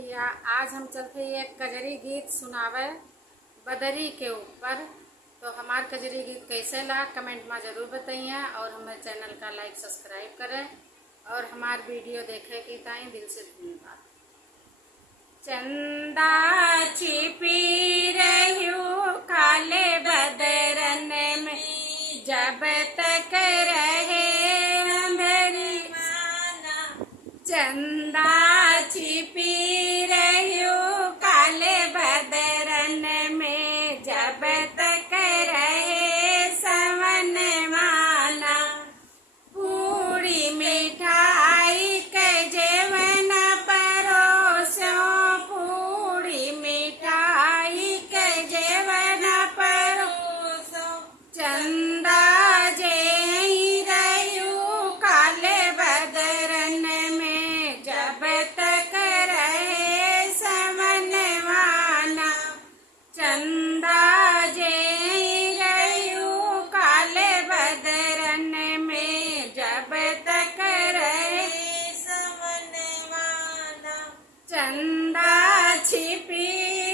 भैया, आज हम चलते एक कजरी गीत सुनावे बदरी के ऊपर। तो हमार कजरी गीत कैसे ला कमेंट में जरूर बताइए और हमारे चैनल का लाइक सब्सक्राइब करें और हमार वीडियो देखे की ताई दिल से धन्यवाद। चंदा छिपी रहियो काले बदरन में, जब तक रहे अंधेरी चंदा छिपी रहियो काले बदरन में, जब तक रहे सवन माना। पूरी मिठाई के जेवन परोसो, पूरी मिठाई के जेवन परोसो। चंदा जे रहियो काले बदरन में, जब तक रहे सवन माना। चंदा जे रहियो काले बदरन में, जब तक रहे सवन माना। चंदा छिपी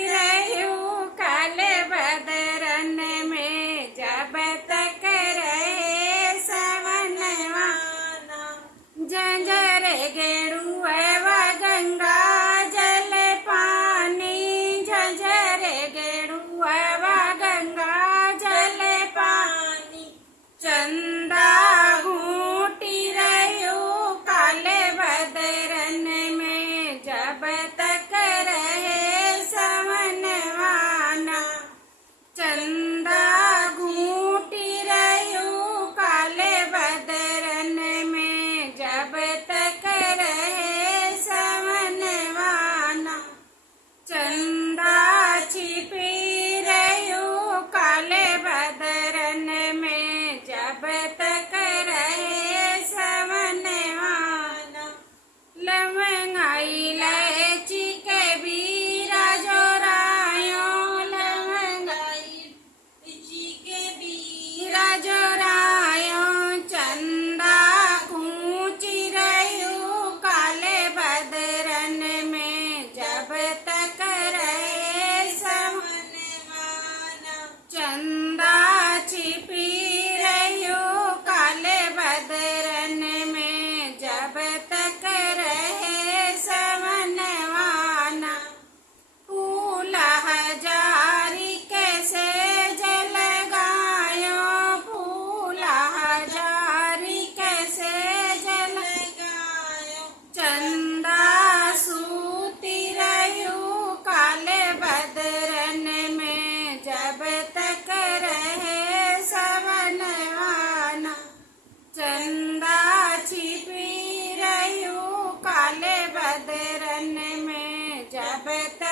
रहियो काले बदरन में, जब तक रहे सवन माना। जंजर गेरुआ गंगा जल पानी, झंझर गेरुआ गंगा जल पानी। चंदा घूटी रहियो काले बदरन में, जब तक रहे सवन माना। चंदा घूटी रहियो काले बदरन में, जब तक रहे सवन माना। चंदा छिपी रहियो काले बदरन में, जब तक रहे सवन माना। लवंगा इलायची के बीरा जोरायो, लवंगा इलायची के बीरा जोरायो। चंदा कूची रहियो काले बदरन में, जब तक रहे सवन माना। चंदा छिपी रहियो काले बदरन में, जब तक रहे सवन माना। फूल हजारी कैसे जलगायो, फूल हजारी कैसे जलगायो। चंदा सूती रहियो काले बदरन में, जब तक रहे सवन माना। चंदा छिपी रहियो काले बदरन में, जब तक